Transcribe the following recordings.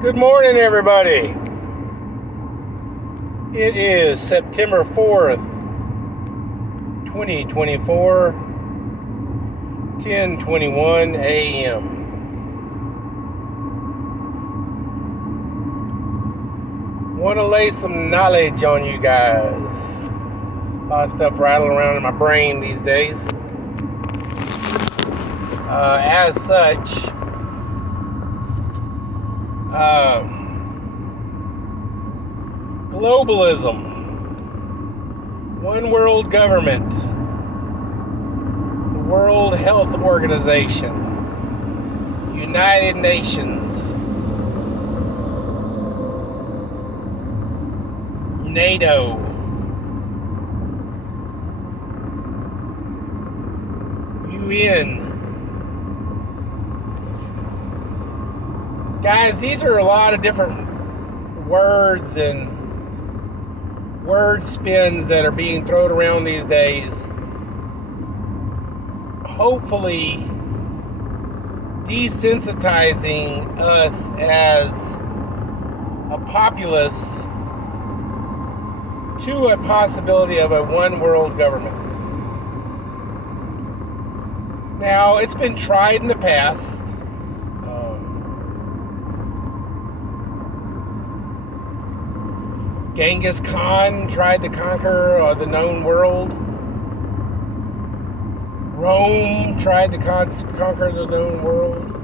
Good morning, everybody. It is September 4th, 2024, 10:21 a.m. Want to lay some knowledge on you guys. A lot of stuff rattling around in my brain these days. As such, globalism, one world government, the World Health Organization, United Nations, NATO, UN. Guys, these are a lot of different words and word spins that are being thrown around these days. Hopefully desensitizing us as a populace to a possibility of a one world government. Now, it's been tried in the past. Genghis Khan tried to conquer the known world. Rome tried to conquer the known world.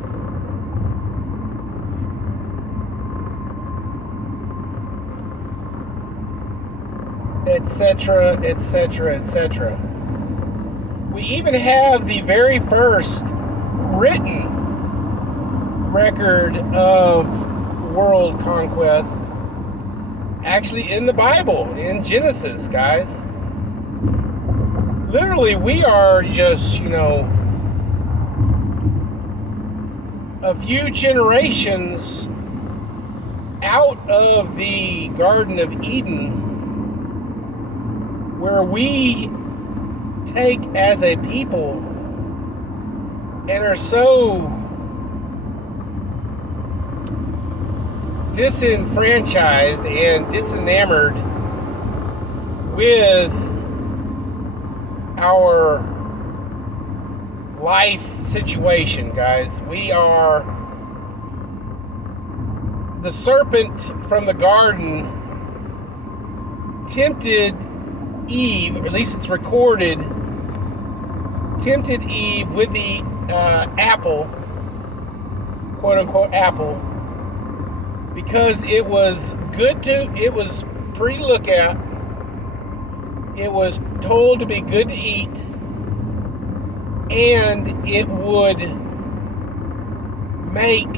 Etc., etc., etc. We even have the very first written record of world conquest actually in the Bible, in Genesis, guys. Literally, we are just, a few generations out of the Garden of Eden, where we take as a people and are so disenfranchised and disenamored with our life situation, guys. We are the serpent from the garden tempted Eve, or at least it's recorded, tempted Eve with the apple, quote unquote apple, because it was it was pretty to look at, it was told to be good to eat, and it would make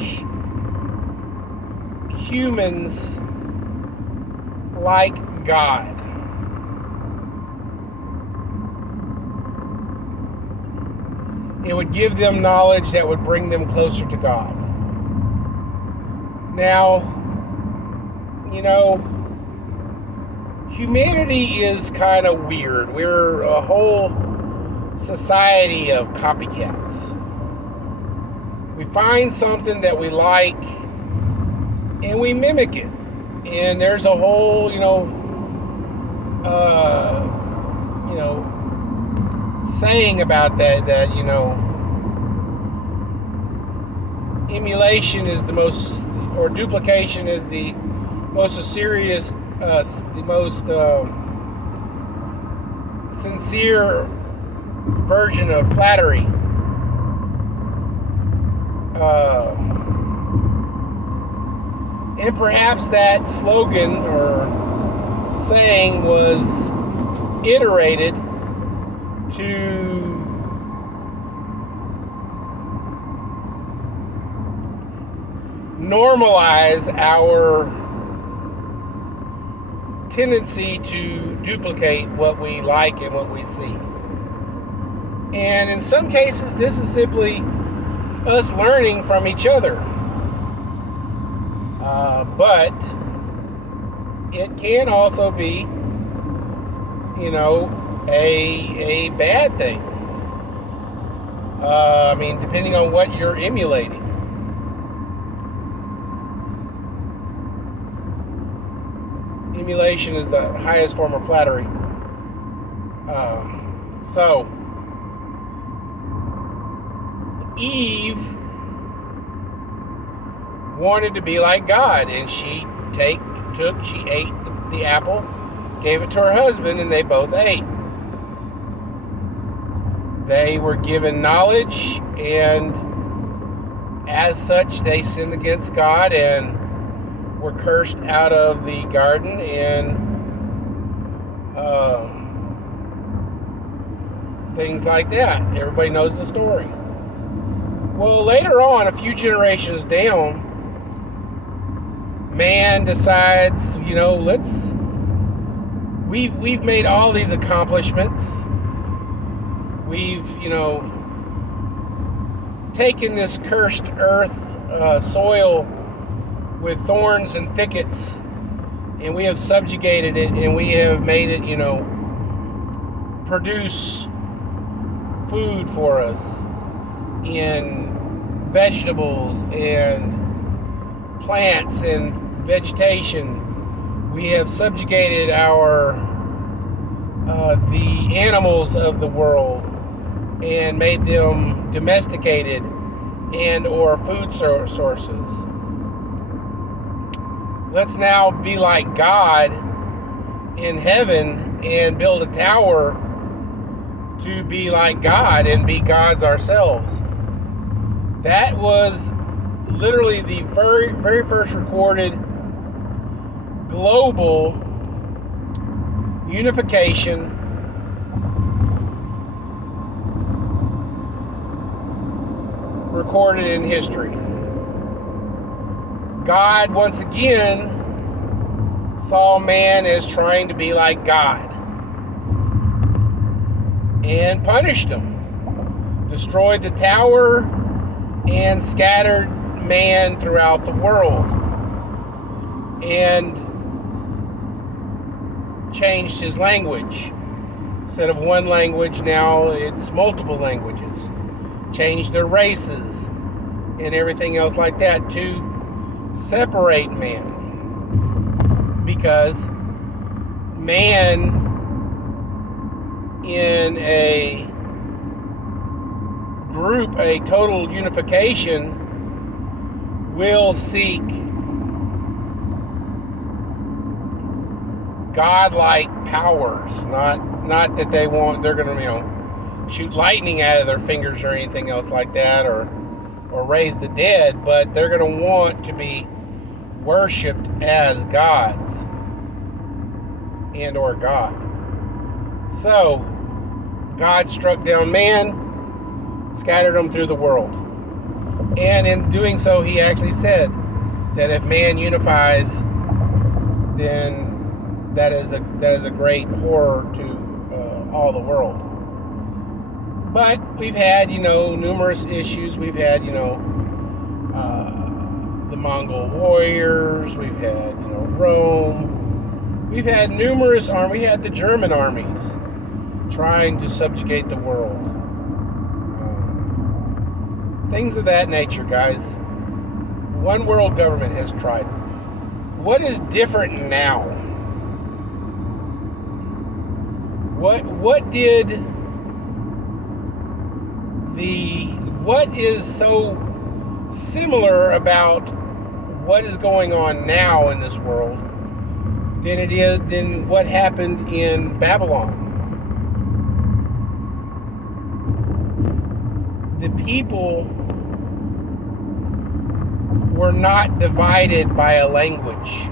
humans like God. It would give them knowledge that would bring them closer to God. Now, humanity is kind of weird. We're a whole society of copycats. We find something that we like and we mimic it. And there's a whole, saying about that, emulation is the most, or duplication is the most serious, the most sincere version of flattery. And perhaps that slogan or saying was iterated to normalize our tendency to duplicate what we like and what we see. And in some cases, this is simply us learning from each other. But it can also be, a bad thing. Depending on what you're emulating. Emulation is the highest form of flattery. So Eve wanted to be like God, and she ate the apple, gave it to her husband, and they both ate. They were given knowledge, and as such, they sinned against God and were cursed out of the garden, and things like that. Everybody knows the story. Well, later on, a few generations down, man decides, we've made all these accomplishments. We've, taken this cursed earth, soil with thorns and thickets, and we have subjugated it, and we have made it, produce food for us in vegetables and plants and vegetation. We have subjugated the animals of the world and made them domesticated and or food sources. Let's now be like God in heaven and build a tower to be like God and be gods ourselves. That was literally the very, very first recorded global unification recorded in history. God once again saw man as trying to be like God and punished him, destroyed the tower, and scattered man throughout the world, and changed his language. Instead of one language, now it's multiple languages. Changed their races and everything else like that to separate man, because man in a group, a total unification, will seek godlike powers. Not that they're gonna shoot lightning out of their fingers or anything else like that, or raise the dead, but they're going to want to be worshipped as gods and or God. So God struck down man, scattered them through the world, and in doing so, he actually said that if man unifies, then that is a great horror to all the world. But we've had, numerous issues. We've had, the Mongol warriors. We've had, Rome. We've had numerous armies. We had the German armies trying to subjugate the world. Things of that nature, guys. One world government has tried. What is different now? What is so similar about what is going on now in this world than what happened in Babylon? The people were not divided by a language.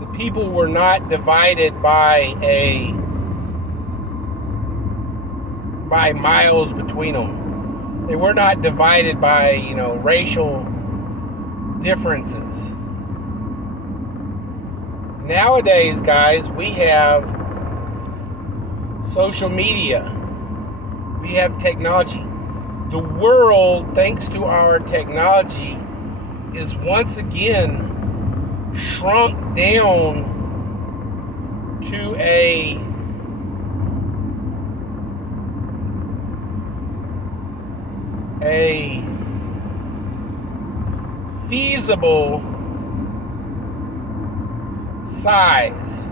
The people were not divided by miles between them. They were not divided by, racial differences. Nowadays, guys, we have social media. We have technology. The world, thanks to our technology, is once again shrunk down to a feasible size,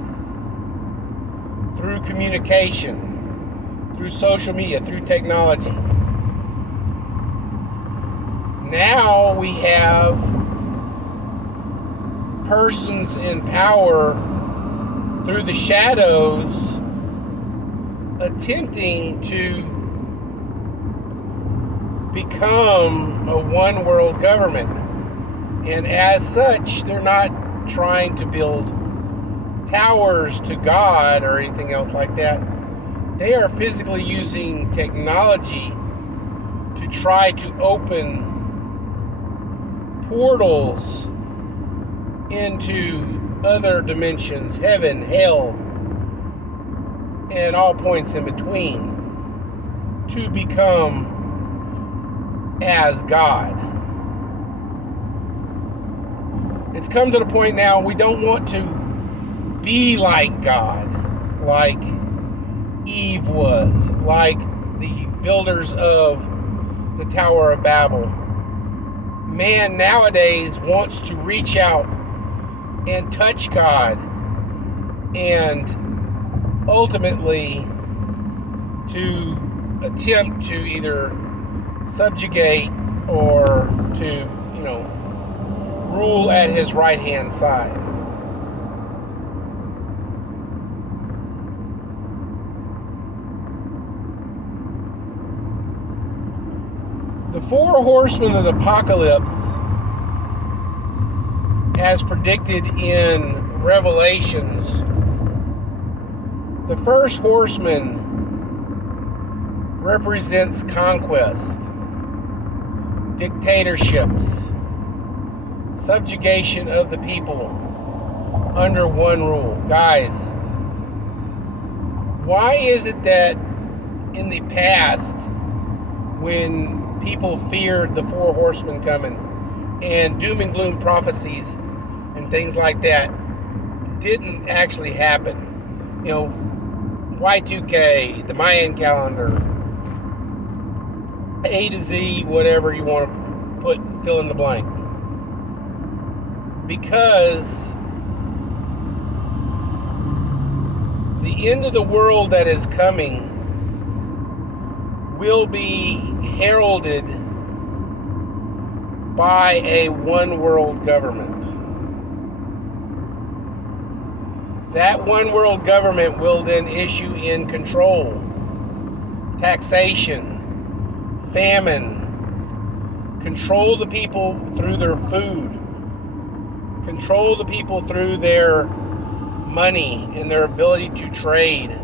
through communication, through social media, through technology. Now we have persons in power through the shadows attempting to become a one world government. And as such, they're not trying to build towers to God or anything else like that. They are physically using technology to try to open portals into other dimensions, heaven, hell, and all points in between, to become as God. It's come to the point now we don't want to be like God, like Eve was, like the builders of the Tower of Babel. Man nowadays wants to reach out and touch God, and ultimately to attempt to either subjugate or to, rule at his right-hand side. The four horsemen of the apocalypse, as predicted in Revelations, the first horseman represents conquest, dictatorships, subjugation of the people under one rule. Guys, why is it that in the past, when people feared the four horsemen coming and doom and gloom prophecies and things like that didn't actually happen? Y2K, the Mayan calendar, A to Z, whatever you want to fill in the blank. Because the end of the world that is coming will be heralded by a one world government. That one world government will then issue in control, taxation, famine, control the people through their food, control the people through their money and their ability to trade.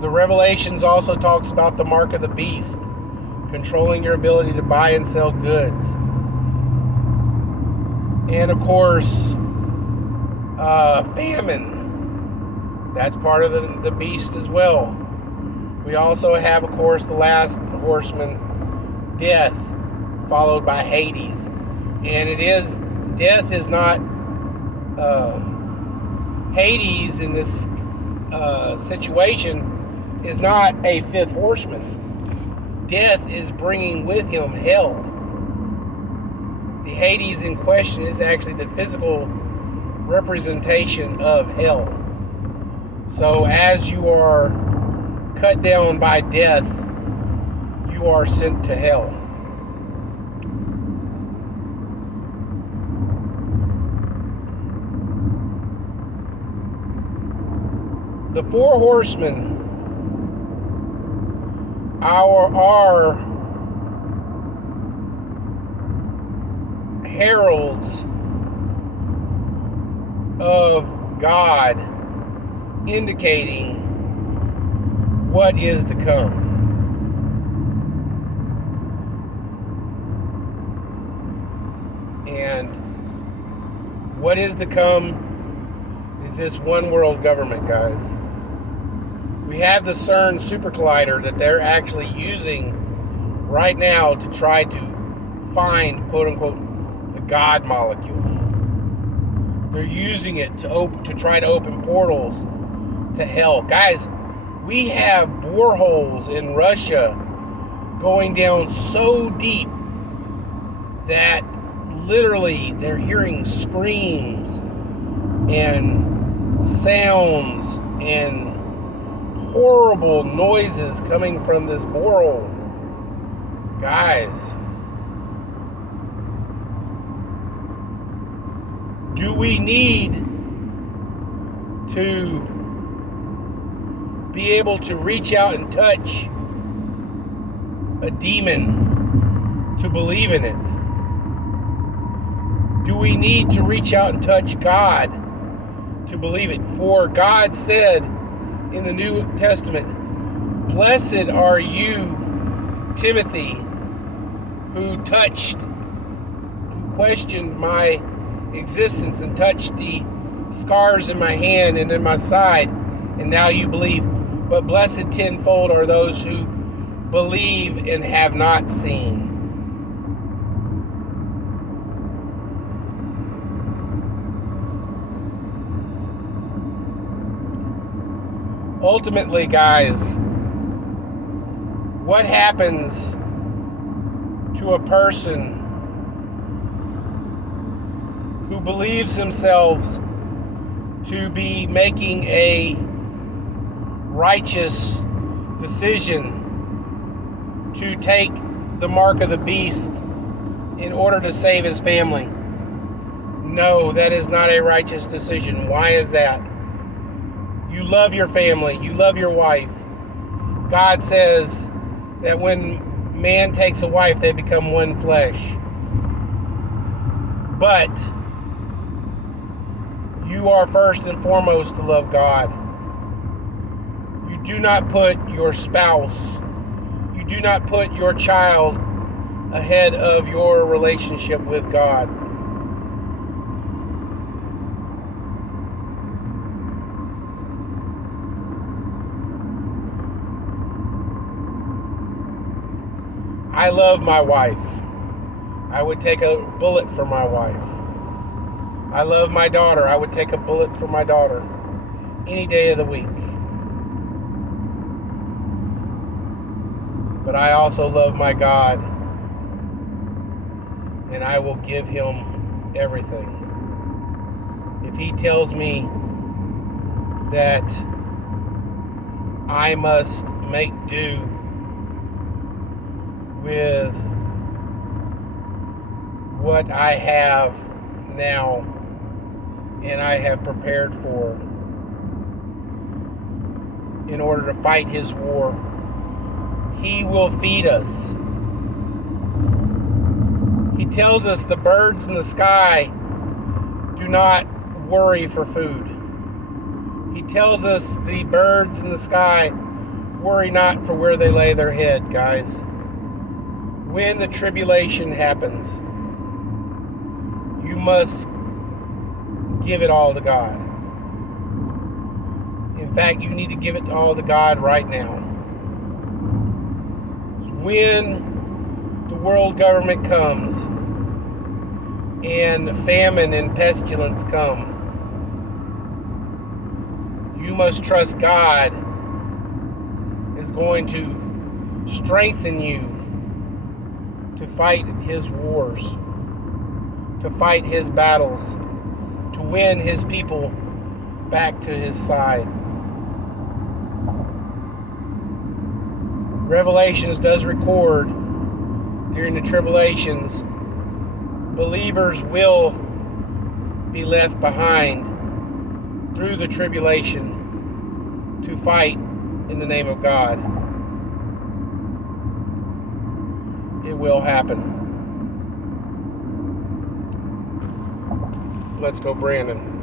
The Revelations also talks about the mark of the beast, controlling your ability to buy and sell goods. And of course, famine. That's part of the beast as well. We also have, of course, the last horseman, death, followed by Hades. And death is not, Hades in this situation is not a fifth horseman. Death is bringing with him hell. The Hades in question is actually the physical representation of hell. So as you are cut down by death, you are sent to hell. The four horsemen are heralds of God, indicating what is to come. And what is to come is this one world government, guys. We have the CERN super collider that they're actually using right now to try to find, quote unquote, the God molecule. They're using it to try to open portals to hell. Guys, we have boreholes in Russia going down so deep that literally they're hearing screams and sounds and horrible noises coming from this borehole. Guys, do we need to be able to reach out and touch a demon to believe in it? Do we need to reach out and touch God to believe it? For God said in the New Testament, "Blessed are you, Timothy, who questioned my existence and touched the scars in my hand and in my side, and now you believe. But blessed tenfold are those who believe and have not seen." Ultimately, guys, what happens to a person who believes themselves to be making a righteous decision to take the mark of the beast in order to save his family? No, that is not a righteous decision. Why is that? You love your family. You love your wife. God says that when man takes a wife, they become one flesh. But you are first and foremost to love God. You do not put your spouse, you do not put your child ahead of your relationship with God. I love my wife. I would take a bullet for my wife. I love my daughter. I would take a bullet for my daughter any day of the week. But I also love my God, and I will give him everything. If he tells me that I must make do with what I have now and I have prepared for in order to fight his war, he will feed us. He tells us the birds in the sky do not worry for food. He tells us the birds in the sky worry not for where they lay their head, guys. When the tribulation happens, you must give it all to God. In fact, you need to give it all to God right now. When the world government comes and famine and pestilence come, you must trust God is going to strengthen you to fight his wars, to fight his battles, to win his people back to his side. Revelations does record during the tribulations, believers will be left behind through the tribulation to fight in the name of God. It will happen. Let's go, Brandon.